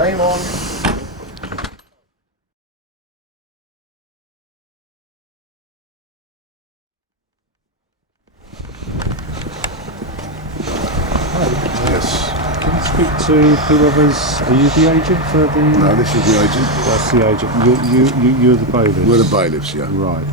Game on. Yes. Can you speak to whoever's... Are you the agent for the... No, this is the agent. That's the agent. You're the bailiff. We're the bailiffs, yeah. Right.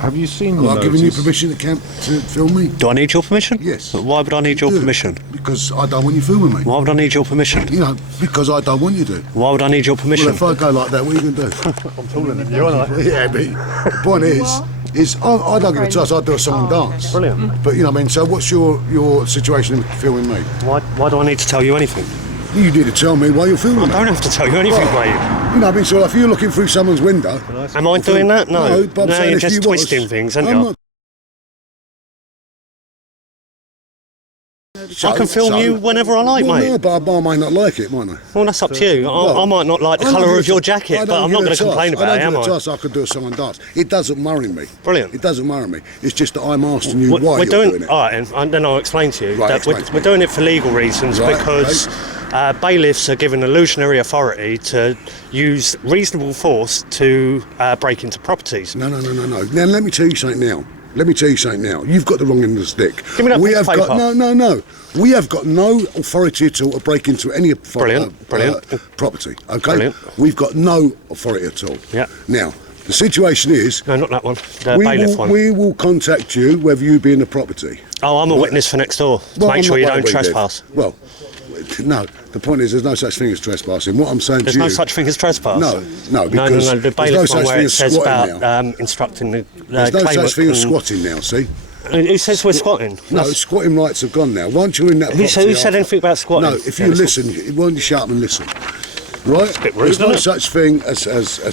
Have you seen the Well, I've given you notice? permission to film me. Do I need your permission? Yes. But why would I need your permission? Because I don't want you filming me. Why would I need your permission? You know, because I don't want you to. Why would I need your permission? Well, if I go like that, what are you going to do? I'm taller than you, aren't I? Yeah, but the point is I don't give a toss. I do a song and dance. Brilliant. But you know what I mean. So what's your situation in filming me? Why do I need to tell you anything? You need to tell me why you're filming me. I don't have to tell you anything, mate. You know what I mean. So if you're looking through someone's window, Am I doing that? No. but I'm No, saying you're if just you was, twisting things, aren't I'm you? not- I can film you whenever I like, well, mate. no, but I might not like it, might I? Well, that's up to you. I might not like the I don't colour give of a your toss. jacket, I but don't I'm not give going a to complain toss. about it, am I don't I? give a toss. I could do a song and dance. It doesn't worry me. Brilliant. It doesn't worry me. It's just that I'm asking you why you're doing it. All right, and then I'll explain to you. Right, That explain to we're me. doing it for legal reasons Right, because bailiffs are given illusionary authority to use reasonable force to break into properties. No. Now let me tell you something now. You've got the wrong end of the stick. Give me that piece of paper. No. We have got no authority at all to break into any Brilliant. property. Okay. Brilliant. We've got no authority at all. Yeah. Now the situation is. No, not that one. The bailiff one. We will contact you whether you be in the property. Oh, I'm a witness for next door. To Well, make I'm sure not you where don't we live. trespass. Well, no. The point is, there's no such thing as trespassing. What I'm saying There's to you, no such thing as trespass. No, because The there's no bailiff such one where thing it as says squatting about now. instructing the There's no claimant such thing as can- squatting now. See? Who says we're squatting? No, squatting rights have gone now. Once you're in that Who property... said anything about squatting? No, if you listen, why don't you shut up and listen? Right? It's a bit rude, There's no isn't it? such thing as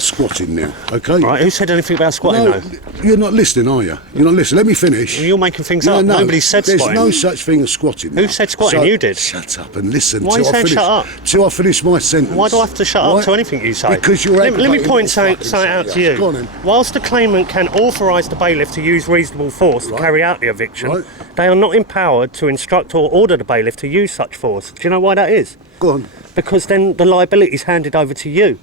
squatting now, okay? Right, who said anything about squatting No, though? you're not listening, are you? You're not listening. Let me finish. You're making things up. Nobody said there's squatting. no such thing as squatting now. Who said squatting? So, You did. Shut up and listen Why are till you I saying finish. shut up? Till I finish my sentence. Why do I have to shut up Right? to anything you say? Because you're Let me aggravating point what something I fucking out say. to you. Go on then. Whilst the claimant can authorise the bailiff to use reasonable force to carry out the eviction, Right. they are not empowered to instruct or order the bailiff to use such force. Do you know why that is? Go on. Because then the liability is handed over to you.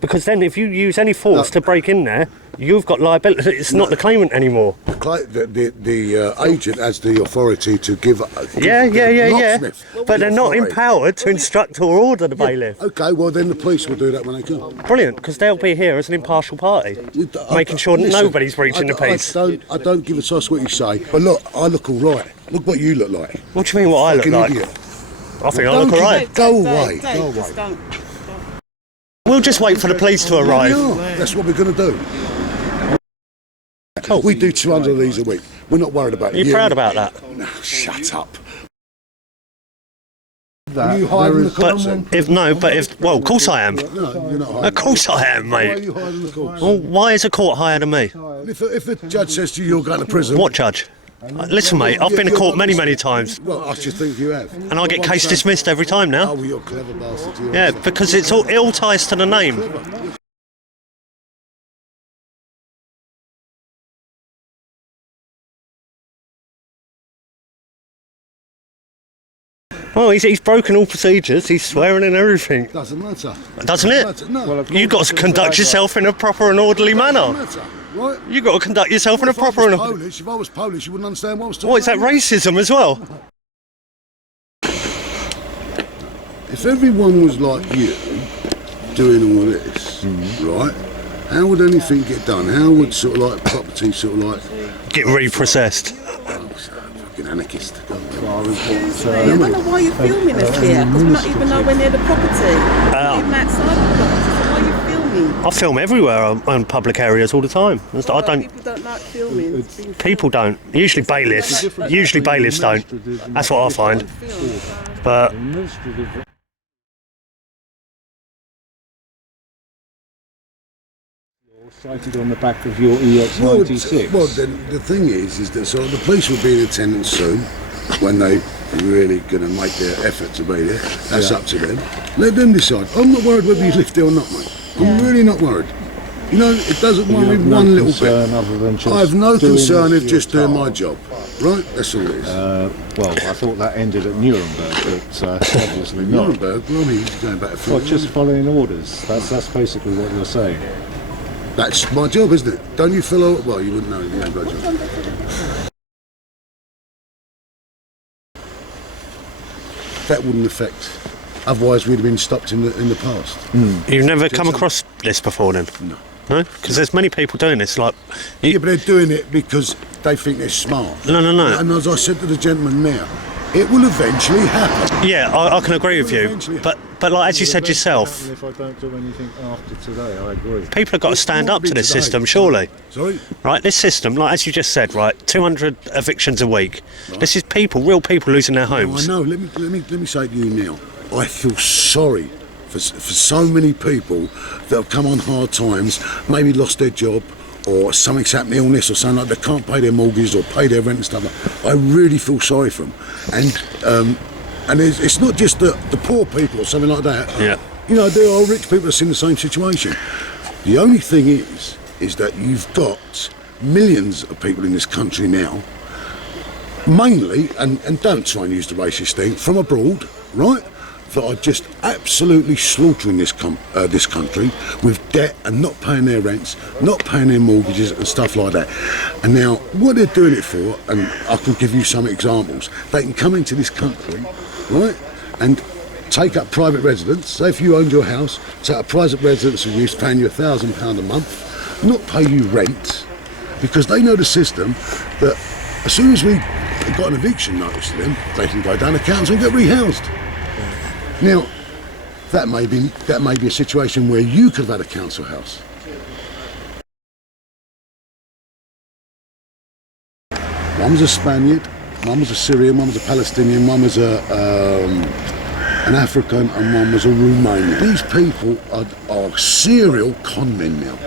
Because then if you use any force to break in there, you've got liability. It's not the claimant anymore. The agent has the authority to give... Yeah. locksmith But they're not authority. empowered to instruct or order the bailiff. Okay, well then the police will do that when they come. Brilliant, because they'll be here as an impartial party, making sure that Listen, nobody's breaching the peace. I don't give a toss what you say, but look, I look all right. Look what you look like. What do you mean what I look Fucking like? idiot. I think I look alright. Go away. Just don't. We'll just wait for the police to arrive. Yeah, that's what we're going to do. Cool. We do 200 of these a week. We're not worried about Are you proud about that? No, shut up. Are you hiding the courts then? Well, of course I am. No, you're not hiding. Of course I am, Why are mate. you hiding the courts? Well, why is a court higher than me? If a judge says to you, you're going to prison... What judge? Listen, mate, I've been to court many, many times, Well, I should think you have. and I get case dismissed every time now. Oh, well, you're a clever bastard. You Yeah, because it all ties to the name. Well, he's broken all procedures. He's swearing and everything, Doesn't matter. doesn't it? No. You've got to conduct yourself in a proper and orderly manner. Doesn't matter, right? You've got to conduct yourself in a proper and... If I was Polish, you wouldn't understand what I was talking What, is that about. racism as well? If everyone was like you, doing all this, right, how would anything get done? How would sort of like property sort of like... Get reprocessed. Fucking anarchist. I don't know why you're filming us here, because we're not even nowhere near the property. Not even outside the property, so why are you filming? I film everywhere on public areas all the time. I don't. People don't like filming. People don't. Usually bailiffs. Usually bailiffs don't. That's what I find. But Cited on the back of your EX96. Well, the thing is that so the police will be in attendance soon when they really going to make their effort to be there. That's up to them. Let them decide. I'm not worried whether you live there or not, mate. I'm really not worried. You know, it doesn't worry me one little bit. Other than just I have no doing concern your of just doing my task. job, right? That's all it is. Well, I thought that ended at Nuremberg, but obviously not. Nuremberg, well, I mean, he's going back to Well, Florida. just following orders. That's basically what you're saying. That's my job, isn't it? Don't you feel? Well, you wouldn't know. You ain't got a job. That wouldn't affect. Otherwise, we'd have been stopped in the past. You've never come across this before then? No. No? Because there's many people doing this, like... Yeah, but they're doing it because they think they're smart. No. And as I said to the gentleman now, it will eventually happen. Yeah, I can agree with you. Eventually But like as you said yourself, If I don't do anything after today, I agree. people have got to stand It up won't to be this today. system, surely. Sorry? Right, this system, like as you just said, right, 200 evictions a week. Right. This is people, real people losing their homes. I know. Let me say to you now. I feel sorry for so many people that have come on hard times, maybe lost their job, or something's happened, illness or something like they can't pay their mortgages or pay their rent and stuff. I really feel sorry for them. And it's not just the poor people or something like that. Yeah. You know, there are rich people that's in the same situation. The only thing is that you've got millions of people in this country now, mainly, and don't try and use the racist thing, from abroad, right? That are just absolutely slaughtering this country with debt and not paying their rents, not paying their mortgages and stuff like that. And now, what they're doing it for, and I can give you some examples, they can come into this country, right, and take up private residence. Say if you owned your house, take up private residence and you paying you £1,000 a month, not pay you rent, because they know the system that as soon as we got an eviction notice to them, they can go down to council and get rehoused. Now, that may be a situation where you could have had a council house. One was a Spaniard, one was a Syrian, one was a Palestinian, one was an African, and one was a Romanian. These people are serial con men now.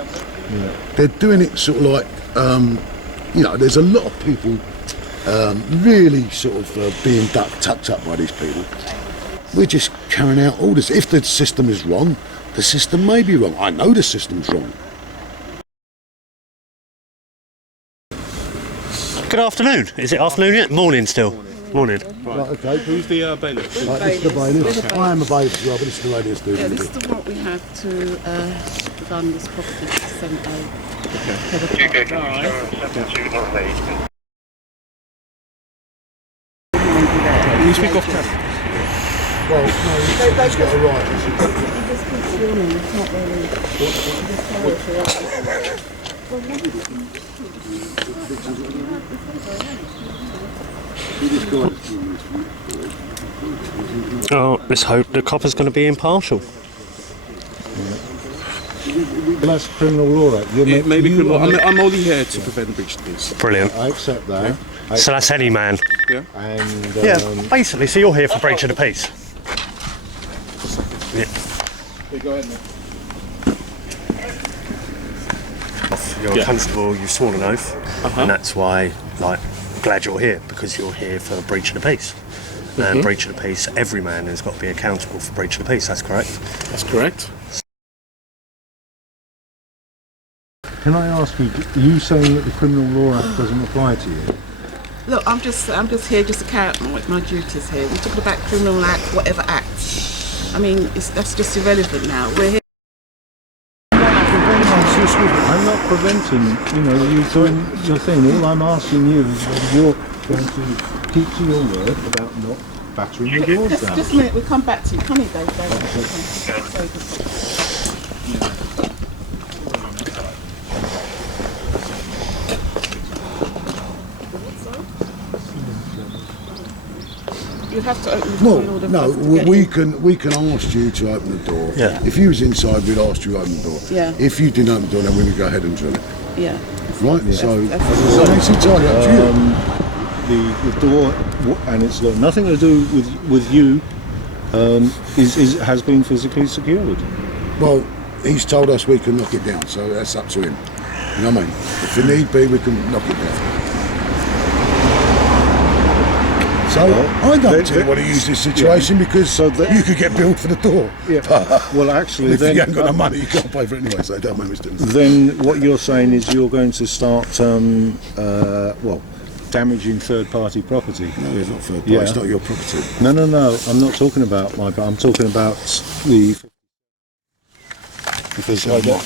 Yeah. They're doing it sort of like, you know, there's a lot of people really sort of being tucked up by these people. We're just carrying out orders. If the system is wrong, the system may be wrong. I know the system's wrong. Good afternoon. Is it afternoon yet? Morning still. Morning. Right, okay. Who's the bailiff? Right, this is the bailiff. I am a bailiff as well, but this is the way it's doing. Yeah, this is the what we had to run this property to send a Can you speak off camera? Well, no, he's got a right. He just keeps filming, it's not Oh, let's hope the copper's going to be impartial. That's criminal law, right? It may be criminal. I'm only here to prevent breach of peace. Brilliant. I accept that. So that's any man. Yeah. And Yeah, basically, so you're here for breach of the peace. Yeah. Go ahead, mate. You're a constable, you've sworn an oath, and that's why, like, I'm glad you're here, because you're here for breach of the peace. And breach of the peace, every man has got to be accountable for breach of the peace, that's correct? That's correct. can I ask you, are you saying that the Criminal Law Act doesn't apply to you? Look, I'm just here just to carry out my duties here. We're talking about criminal act, whatever act. I mean, that's just irrelevant now. We're here. I'm not preventing, you doing your thing. All I'm asking you is whether you're going to keep to your word about not battering the doors down. Just a minute, we'll come back to you. Come here, Dave. You have to open the door in order for us to get we in. can ask you to open the door. Yeah. If you was inside, we'd ask you to open the door. Yeah. If you didn't open the door, then we would go ahead and drill it. Yeah. Right? So That's- it's entirely up to you. The door, and it's got nothing to do with you, has been physically secured. Well, he's told us we can knock it down, so that's up to him. You know what I mean? If it need be, we can knock it down. So So I don't really want to use this situation because you could get billed for the door. Yeah. Well, actually, If then you haven't got no money, you can't pay for it anyway. So it don't make much difference. then what you're saying is you're going to start, damaging third-party property. No, it's not third party. Yeah. It's not your property. No. I'm not talking about I'm talking about the. Because I don't.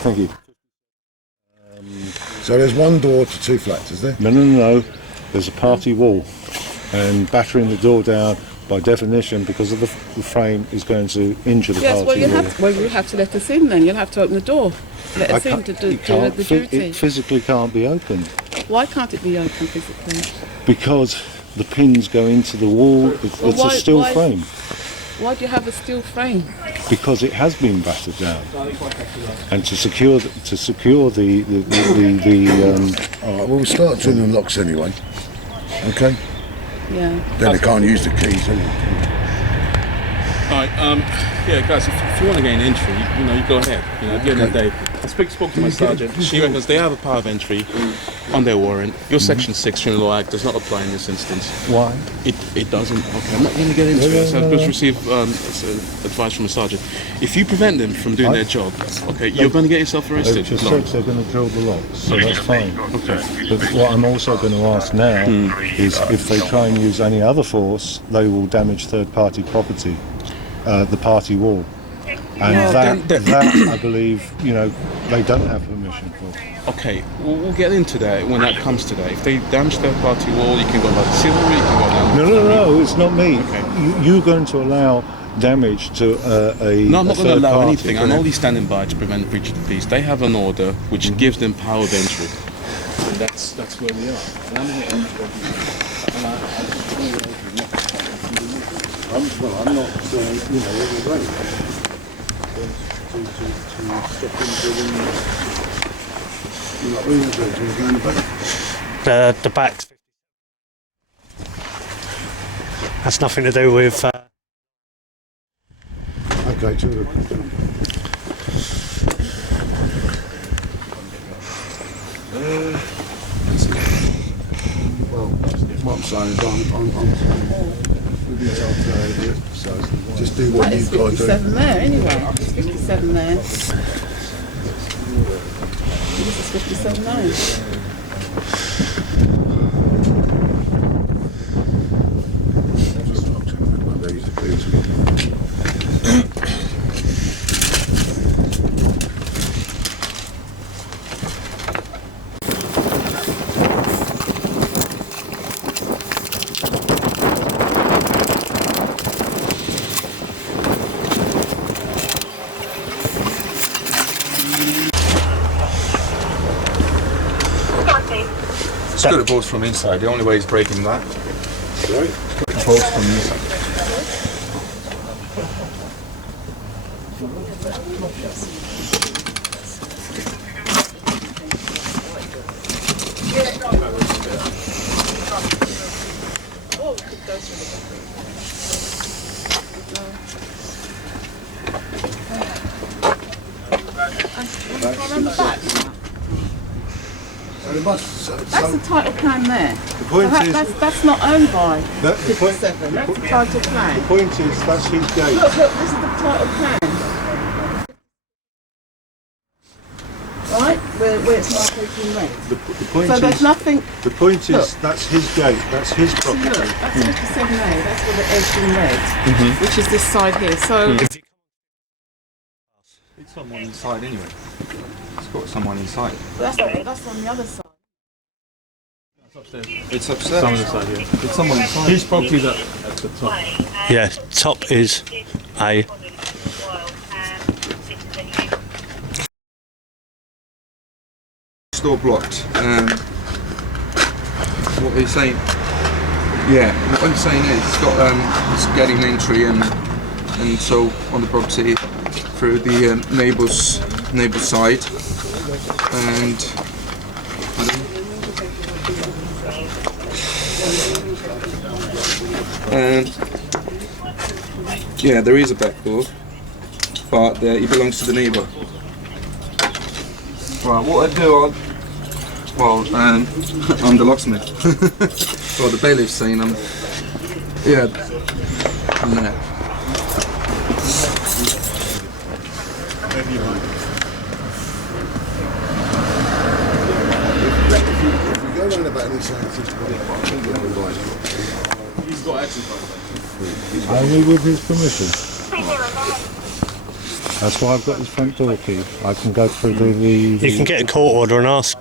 Thank you. So there's one door to 2 flats, is there? No. There's a party wall, and battering the door down, by definition, because of the frame, is going to injure the Yes, party wall. you have to let us in then. You'll have to open the door. Let us in to do the duty. It physically can't be opened Why can't it be open physically? because the pins go into the wall. It's a steel frame. Why do you have a steel frame? Because it has been battered down, and to secure the All right, well, we'll start drilling the locks anyway. Okay? Yeah. Then they can't use the keys anyway. Alright, yeah, guys, if you want to gain entry, you go ahead. At the end of the day, I spoke to my sergeant. She reckons they have a power of entry on their warrant. Your Section 6 Criminal Law Act does not apply in this instance. why? It doesn't. Okay, I'm not going to get into it. So I've just received advice from a sergeant. If you prevent them from doing their job, okay, you're going to get yourself They've arrested. just No. said they're going to drill the locks, so that's fine. Okay. But what I'm also going to ask now is if they try and use any other force, they will damage third-party property, the party wall. And that I believe, they don't have permission for. Okay, we'll get into that when that comes to that. If they damage their party wall, you can go by the civil route, you can go down. No, it's not me. Okay. You're going to allow damage to a No, I'm not going to third allow party. anything. I'm only standing by to prevent breach of the peace. They have an order which gives them power of entry. And that's where we are. And I'm here. I'm not saying, we're right. To stop them doing. You're not really going to go in the back. The back. Has nothing to do with. Okay, children. Well, what I'm saying is just do what It's you've got to do. 57 there anyway. It's 57 there. This is 57 there. It's got a bolts from inside. The only way is breaking that. Right. Bolts from inside. Around the back. That's the title plan there. The point is, That's not owned by the point, 57. That's the title plan. the point is that's his gate. Look, this is the title plan. Right? Where it's marked in red. The point So there's is, nothing. the point is Look. that's his gate. That's his See, property. look, that's 57A. That's where the edge in red, which is this side here. So It's someone inside anyway. It's got someone inside. that's on the other side. It's upstairs. Someone inside here. It's someone inside. His property at the top. Yeah, top is A. Door blocked. What are you saying? Yeah, what I'm saying is it's got it's getting entry and so on the property through the neighbour's side and yeah, there is a back door, but it belongs to the neighbour. Right, what I do, Well, I'm the locksmith. Well, the bailiff's saying I'm. Yeah. Nah. He's got access. Only with his permission. That's why I've got his front door key. I can go through the You can get a court order and ask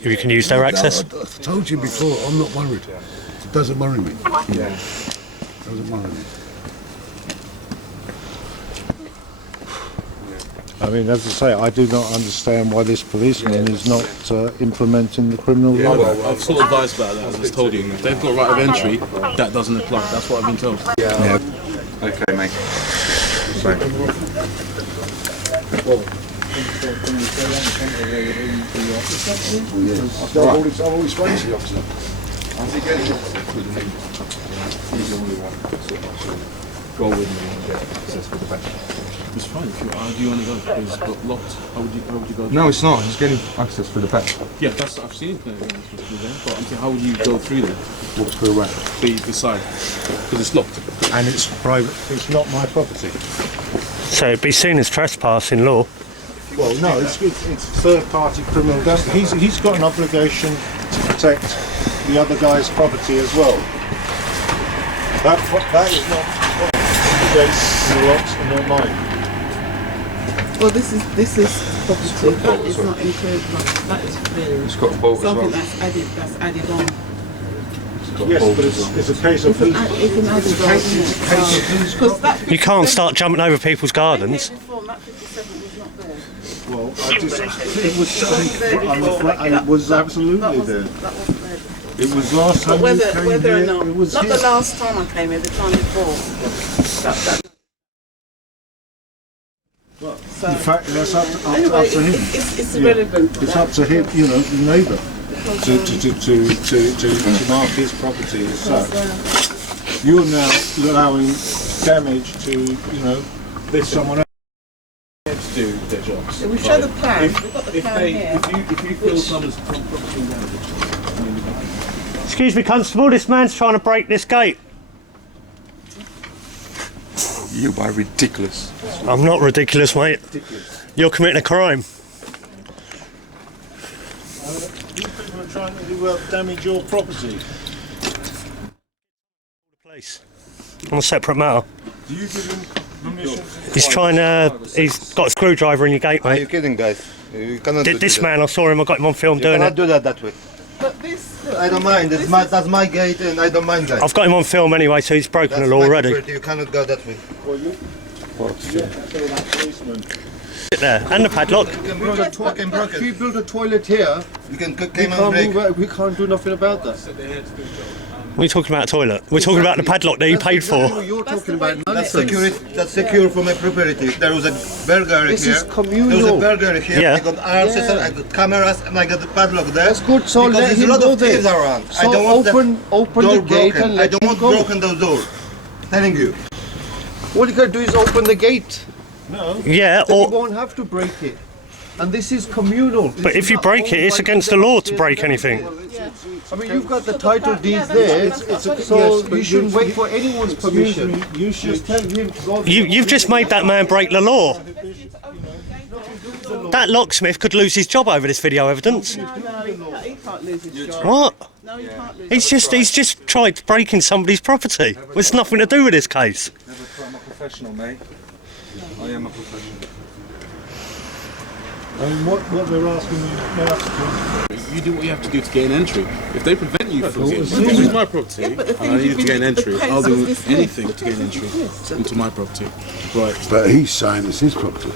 if you can use their access. I told you before, I'm not worried. It doesn't worry me. Yeah. Doesn't worry me. I mean, as I say, I do not understand why this policeman is not implementing the criminal law. Well, I've sort of advised about that, as I just told you. If they've got right of entry, that doesn't apply. That's what I've been told. Yeah. Okay, mate. Sorry. I've always spoken to the officer. He's the only one. Go with me and get access for the back. It's fine. If you want to go, it's got locked. How would you go? No, it's not. He's getting access for the back. Yeah, I've seen it there. There, but I'm saying, how would you go through there? What's for the The side, because it's locked. And it's private. It's not my property. So it'd be seen as trespass in law. Well, no, it's third-party criminal justice. He's got an obligation to protect the other guy's property as well. That is not the gates and the locks and not mine. Well, this is property that is not included. That is clearly It's got a bolt as something well. that's added on. Yes, but it's a case of who's... You can't start jumping over people's gardens. Well, it was absolutely there. It was last time you came whether here, or not, it was not here. the last time I came here, the time before. So, In fact, that's up to anyway, him. it's irrelevant. It's up to him, you know, the neighbour, to mark his property as such. You're now allowing damage to, you know, someone else. To do their jobs. We show the plan. We've got the plan here. If you feel someone's property damage, Excuse me, Constable, this man's trying to break this gate. You are ridiculous. I'm not ridiculous, mate. You're committing a crime. People are trying to damage your property. Police. On a separate matter. Do you give him permission? He's trying to... He's got a screwdriver in your gate, Are you mate. kidding, guys? You cannot do This that. man, I saw him, I got him on film You doing cannot it. do that way. But this. I don't mind. That's my gate, and I don't mind, guys. I've got him on film anyway, so he's broken That's the law my already. property. You cannot go that way. Sit there. And the padlock. You can build a If you build a toilet here, You can we came and can't, break. we can't do nothing about that. We're talking about a toilet. We're talking about the padlock that he paid Exactly for. what you're That's talking the way about to That's nonsense. secure. That's secure for my property. There was a burger This here. is communal. There was a burger here. Yeah. I got arses, Yeah. I got cameras, and I got the padlock there. That's good, so because let there's him a lot go of there. thieves around. I So don't want open door the gate broken. and I let don't him want go. broken those doors. Telling you. All you gotta do is open the gate. Yeah, Then you or... won't have to break it. And this is communal. But if you break it, it's against the law to break anything. I mean, you've got the title deeds there, so you shouldn't wait for anyone's permission. You should tell him to go. You've just made that man break the law. That locksmith could lose his job over this video evidence. No, he can't lose his job. What? No, he can't lose He's just tried breaking somebody's property. It's nothing to do with this case. I'm a professional, mate. I am a professional. I mean, what they're asking you now to you do what you have to do to gain entry. If they prevent you from getting entry, this is my property, but the and thing I is, need you've to gain been- the entry, case I'll do was dismissed. anything to gain entry into my property. Right. But he's saying it's his property,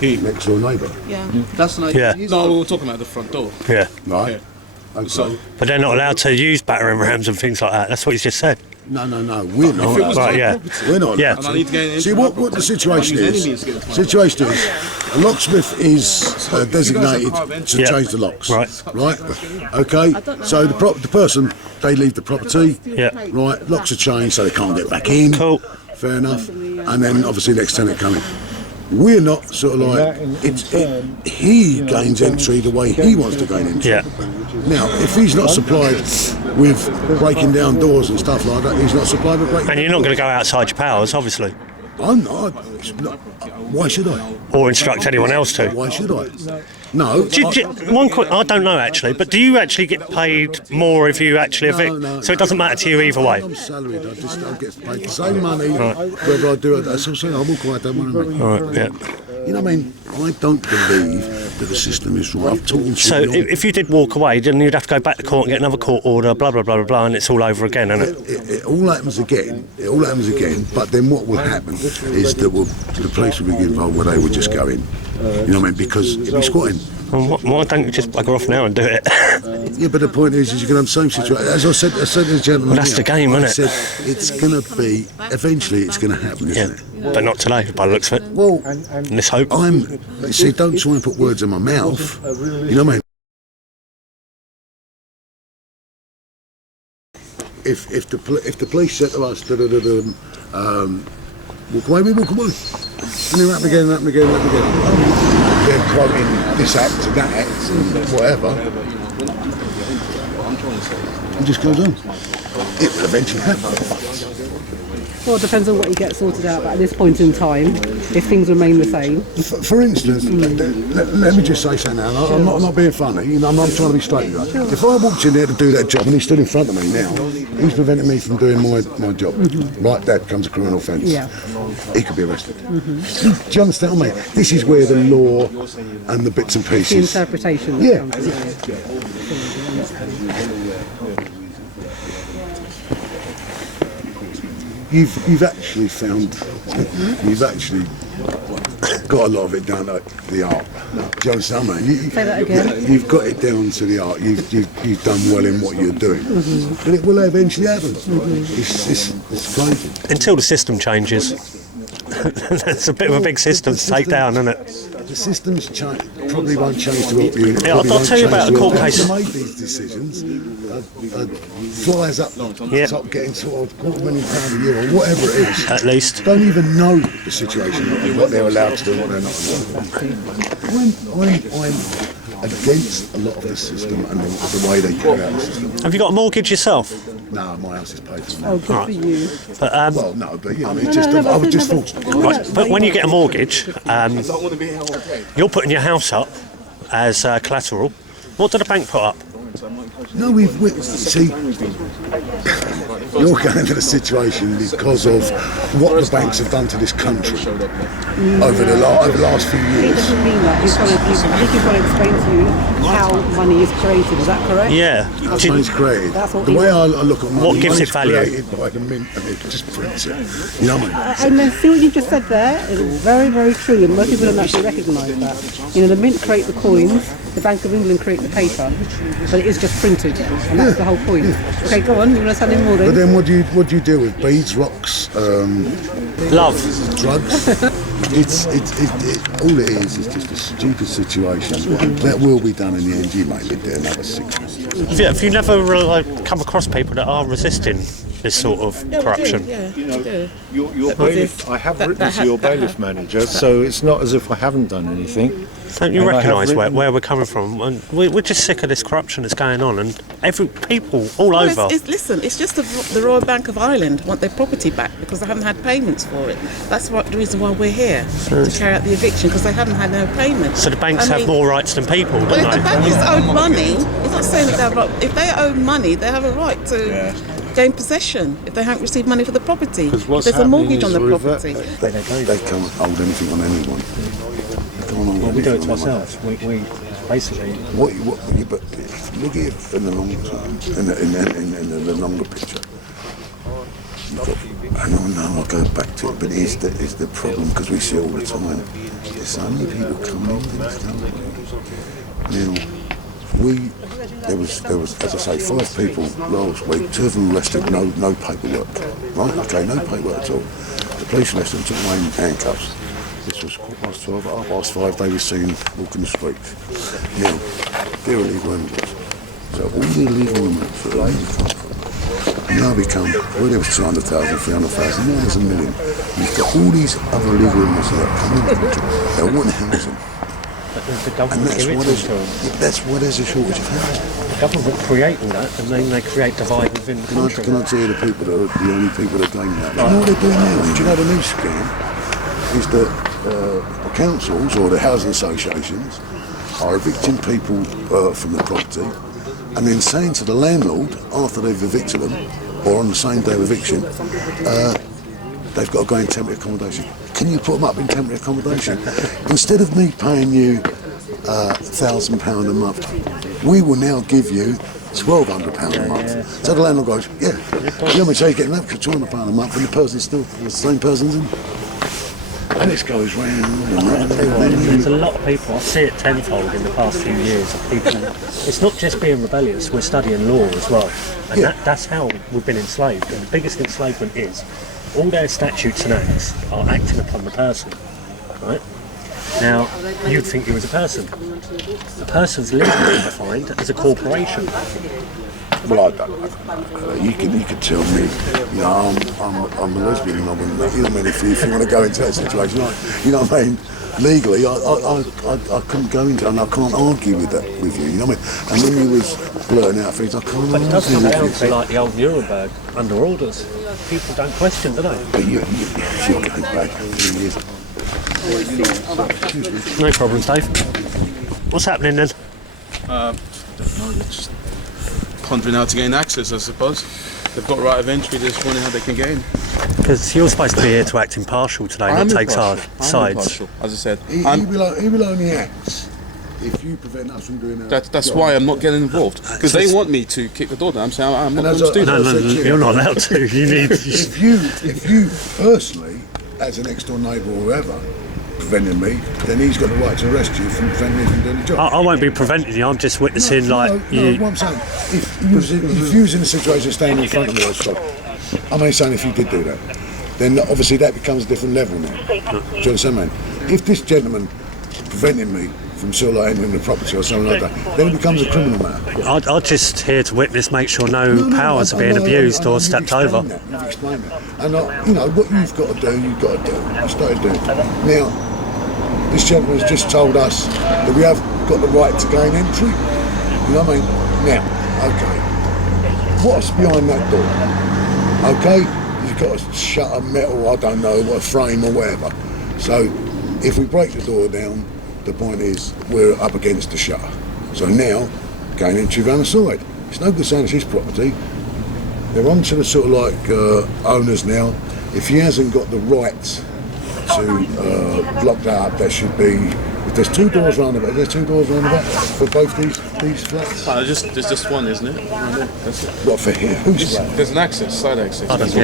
He. next door neighbour, Yeah. That's not. Yeah. No, we were talking about the front door. Yeah. right? Okay. So, But they're not allowed to use battering rams and things like that. That's what he's just said. No, we're not. if it was Right, my yeah. property, We're not. Yeah. allowed and I to. need to gain entry. See to my what the property, situation I use is. enemies against my Situation is, a locksmith is designated to Yeah. change the locks. Right. Right. Okay. So the person, they leave the property. Yeah. Right. Locks are changed so they can't get back in. Cool. Fair enough. And then obviously next tenant come in. We're not sort of like, that he gains entry the way he wants to gain entry. Yeah. Now, if he's not supplied with breaking down doors and stuff like that, he's not supplied with breaking. And you're not going to go outside your powers, obviously. I'm not. Why should I? Or instruct anyone else to. Why should I? No. I don't know actually, but do you actually get paid more if you actually evict? No, so it doesn't matter to you either way. I'm salaried. I get paid the same money whether I do it. That's what I'm saying. I walk away. I don't worry about it. Right, yeah. You know what I mean? I don't believe that the system is right. I'm talking to So you. if you did walk away, then you'd have to go back to court and get another court order, blah, blah, blah, blah, blah, and it's all over again, isn't it? It all happens again. It all happens again. But then what will happen is that the police will be involved where they would just go in. You know what I mean? Because it'll be squatting. Well, why don't you just bugger off now and do it? Yeah, but the point is you can have the same situation. As I said to the gentleman, Well, that's the game, isn't it? I said it's going to be eventually. It's going to happen, isn't it? But not today, by the looks of it. Well, And this hope. See, don't try and put words in my mouth. You know what I mean? If the police said to us, walk away, we walk away. And then happen again, happen again, happen again. They're quoting this act and that act and whatever. It just goes on. It will eventually happen. Well, it depends on what you get sorted out, but at this point in time, if things remain the same. For instance, let me just say something now. I'm not being funny. You know, I'm trying to be straight with you. If I walked in there to do that job and he stood in front of me now, he's preventing me from doing my job. Right, that becomes a criminal offence. Yeah. He could be arrested. Do you understand what I mean? This is where the law and the bits and The pieces. interpretation. Yeah. You've actually found, you've actually got a lot of it down to the art. Do you understand, man? Say that again. You've got it down to the art. You've done well in what you're doing, and it will eventually happen. It's crazy. Until the system changes. That's a bit of a big system to take down, isn't it? The system's probably won't change to help you. Yeah, I'll tell you about a court case. To make these decisions, flies up top, getting sort of £250,000 a year or whatever it is. At least. Don't even know the situation, what they're allowed to do, what they're not allowed to do. I'm against a lot of this system and the way they carry out the system. Have you got a mortgage yourself? No, my house is paid for. Oh, good for you. But, Well, no, but you know, I was just forced. right, but when you get a mortgage, you're putting your house up as collateral. What did the bank put up? No, we see, you're going into the situation because of what the banks have done to this country over the last few It years. doesn't mean that. I think he's trying to explain to you how money is created. Is that correct? Yeah. That's when it's created. That's what The way I look at money, What gives it money's value? created by the mint and it just prints it. You know what I mean? And then see what you just said there is very, very true, and most people don't actually recognise that. You know, the mint create the coins, the Bank of England create the paper, but it is just printed, and that's the whole point. Okay, go on. You want to tell him more then? But then what do you deal with? Beads, rocks, Love. drugs? It's all it is just a stupid situation that will be done in the end. You might live there another 6 months. Have you never come across people that are resisting this sort of corruption? Yeah, yeah. Your bailiff, I have written to your bailiff manager, so it's not as if I haven't done anything. Don't you And I have recognise written- where we're coming from? And we're just sick of this corruption that's going on, and people all Well, over. listen, it's just the Royal Bank of Ireland want their property back because they haven't had payments for it. That's the reason why we're here, to carry out the eviction, because they haven't had no payments. So the banks have more rights than people, don't Well, if the they? bank is owed money, it's not saying that they have right. If they owe money, they have a right to gain possession if they haven't received money for the property. If what's there's a mortgage on happening the is property. They can't hold anything on anyone. Well, we do it to ourselves. We basically. But look at it in the longer term, in the longer picture. And I know I'll go back to it, but it's the problem because we see it all the time. There's so many people coming into this country. Now, there was, as I say, 5 people last week. 2 of them arrested, no paperwork. Right? Okay, no paperwork at all. The police arrested them, took them away in handcuffs. This was 12:15, at 5:30 they were seen walking the streets. Now, they're illegal immigrants. So all the illegal immigrants that they come from, now become, well, there was 200,000, 300,000, now there's 1 million. You've got all these other illegal immigrants that come in the country, they want housing. The government give it to them. That's why there's a shortage of housing. The government create all that, and then they create divide within the country. Can I tell you the people that are the only people that are doing that? You know what they're doing now? Do you know the new scam? Is that the councils or the housing associations are evicting people from the property and then saying to the landlord after they've evicted them or on the same day of eviction, they've got to go in temporary accommodation. Can you put them up in temporary accommodation? Instead of me paying you £1,000 a month, we will now give you £1,200 a month. Yeah. So the landlord goes, yeah, you know me, so you're getting that for £200 a month and the person's still, the same person's in. And this goes round and round. There's a lot of people, I see it tenfold in the past few years, of people, it's not just being rebellious, we're studying law as well. And that's how we've been enslaved. And the biggest enslavement is, all their statutes and acts are acting upon the person, right? Now, you'd think you was a person. A person's legally defined as a corporation. Well, I don't know. You could tell me, you know, I'm a lesbian and I wouldn't know. You know what I mean? If you want to go into that situation, you know what I mean? Legally, I couldn't go into it and I can't argue with that with you, you know what I mean? And when you was blurting out things, I can't argue. But it does come down to like the old Nuremberg under orders. People don't question, do they? But you're going back 3 years. No problem, Dave. What's happening then? Don't know, they're just pondering how to gain access, I suppose. They've got right of entry, they're just wondering how they can get in. Because you're supposed to be here to act impartial today, not take sides. Impartial, as I said. He will only act if you prevent us from doing that. That's why I'm not getting involved. Because they want me to kick the door down. I'm saying I'm not going to do that. No, you're not allowed to. You need. If you personally, as a next door neighbour or whoever, preventing me, then he's got the right to arrest you from preventing me from doing the job. I won't be preventing you. I'm just witnessing No, what I'm saying, if you was in a situation standing in front of me, I'll stop. I'm only saying if you did do that, then obviously that becomes a different level now. Do you understand, man? If this gentleman preventing me from sort of like entering the property or something like that, then it becomes a criminal matter. I'm just here to witness, make sure no powers are being abused or stepped over. You've explained that. And you know, what you've got to do, you've got to do. You started doing. Now, this gentleman has just told us that we have got the right to gain entry. You know what I mean? Now, okay, what's behind that door? Okay, you've got a shutter, metal, I don't know, what, a frame or whatever. So, if we break the door down, the point is we're up against the shutter. So now, gain entry around the side. It's no good saying it's his property. They're on to the sort of like owners now. If he hasn't got the right to block that up, there should be. If there's two doors round the back, there's two doors round the back for both these flats. There's just one, isn't it? That's it. What for here? Who's flat? There's an access, side access. Well, that's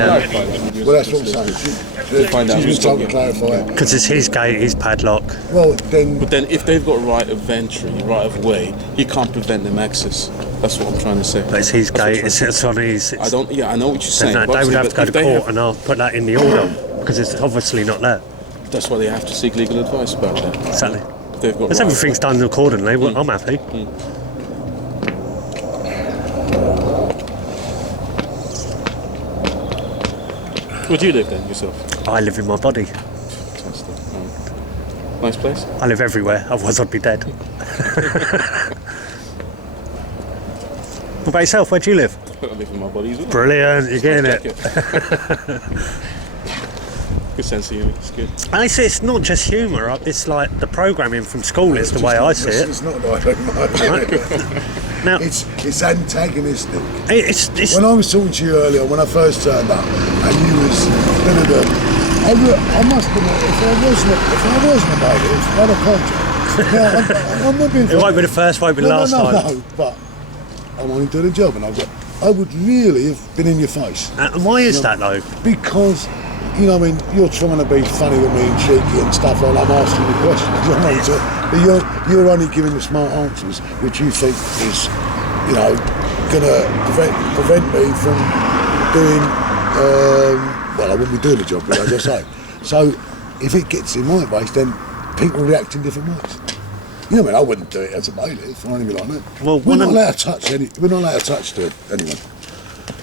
what I'm saying. She's told to clarify. Because it's his gate, his padlock. Well, then. But then, if they've got right of entry, right of way, you can't prevent them access. That's what I'm trying to say. But it's his gate. It's on his. I know what you're saying. No, they would have to go to court, and I'll put that in the order because it's obviously not there. That's why they have to seek legal advice about that. Exactly. Because everything's done accordingly. Well, I'm happy. Where do you live then, yourself? I live in my body. Fantastic. Nice place? I live everywhere, otherwise I'd be dead. What about yourself? Where do you live? I live in my body as well. Brilliant, you're getting it. Good sense of humour, it's good. And it's not just humour, it's like the programming from school is the way I see it. It's not like that. Now, it's antagonistic. It's when I was talking to you earlier, when I first turned up, and you was I must admit, if I wasn't a bailiff, I'd have contact. I'm not being. It won't be the first, won't be the last time. No, but I'm only doing a job, and I would really have been in your face. And why is that though? Because. You know, I mean, you're trying to be funny with me and cheeky and stuff while I'm asking you questions. You know what I mean? But you're only giving the smart answers, which you think is, you know, gonna prevent me from doing. Well, I wouldn't be doing the job, as I say. So, if it gets in my face, then people react in different ways. You know what I mean? I wouldn't do it as a bailiff or anything like that. Well, we're not allowed to touch anyone.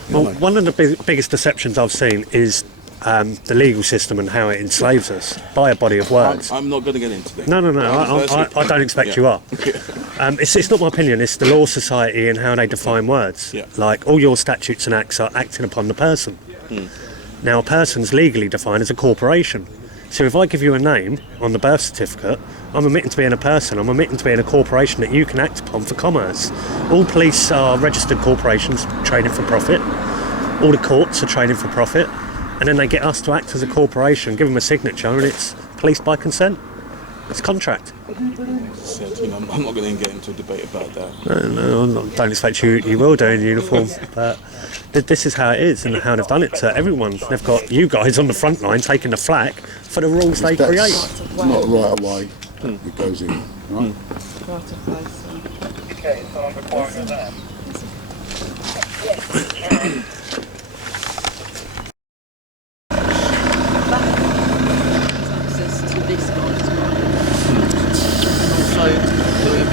You know Well, what I mean? one of the biggest deceptions I've seen is the legal system and how it enslaves us by a body of words. I'm not going to get into that. No, I don't expect you are. It's not my opinion, it's the Law Society and how they define words. Yeah. Like, all your statutes and acts are acting upon the person. Now, a person's legally defined as a corporation. So if I give you a name on the birth certificate, I'm admitting to being a person, I'm admitting to being a corporation that you can act upon for commerce. All police are registered corporations trading for profit. All the courts are trading for profit. And then they get us to act as a corporation, give them a signature, and it's policed by consent. It's a contract. Said, you know, I'm not going to get into a debate about that. No, don't expect you will do in uniform, but this is how it is and how they've done it to everyone. They've got you guys on the front line taking the flak for the rules they create. That's not right away. It goes in, right? Okay, so I'm recording that.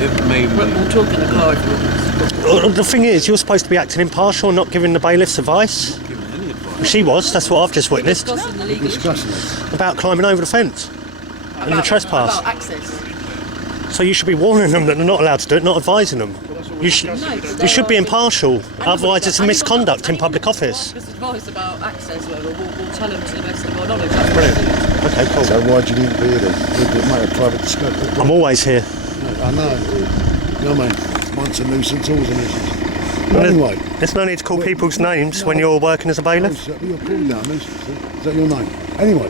It may be. We'll talk in the car. The thing is, you're supposed to be acting impartial and not giving the bailiffs advice. She was, that's what I've just witnessed. Discussing About climbing over the fence and the trespass. About access. So you should be warning them that they're not allowed to do it, not advising them. You should be impartial, otherwise it's a misconduct in public office. Just advice about access, whatever. We'll tell them to the best of our knowledge. Brilliant. Okay, cool. So why do you need to be here then? We've made a private discussion. I'm always here. I know. You know what I mean? Once a nuisance, always a nuisance. But anyway. There's no need to call people's names when you're working as a bailiff. You're calling down nuisance. Is that your name? Anyway,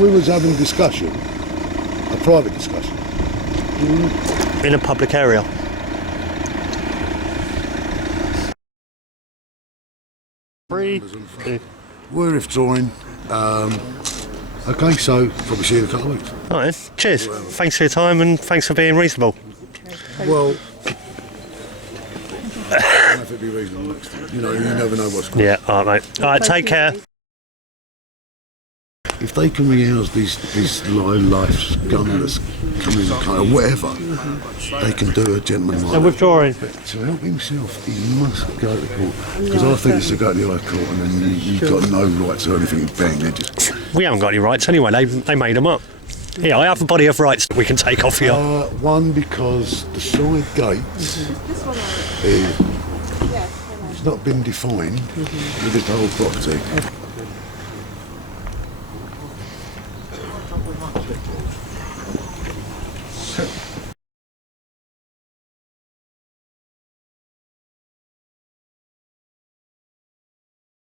we was having a discussion, a private discussion. In a public area. We're withdrawing. Okay, so probably see you in a couple of weeks. All right, cheers. Thanks for your time and thanks for being reasonable. Well, I don't know if it'd be reasonable next time. You know, you never know what's going on. Yeah, all right, mate. All right, take care. If they can rehouse these low-life scummers coming in the car, whatever, they can do a gentleman like I'm withdrawing. to help himself, he must go to court. Because I think it's to go to the High Court and then you've got no rights or anything, bang, they're just... We haven't got any rights anyway, they made them up. Yeah, I have a body of rights that we can take off you. One, because the side gate it's not been defined with this whole property.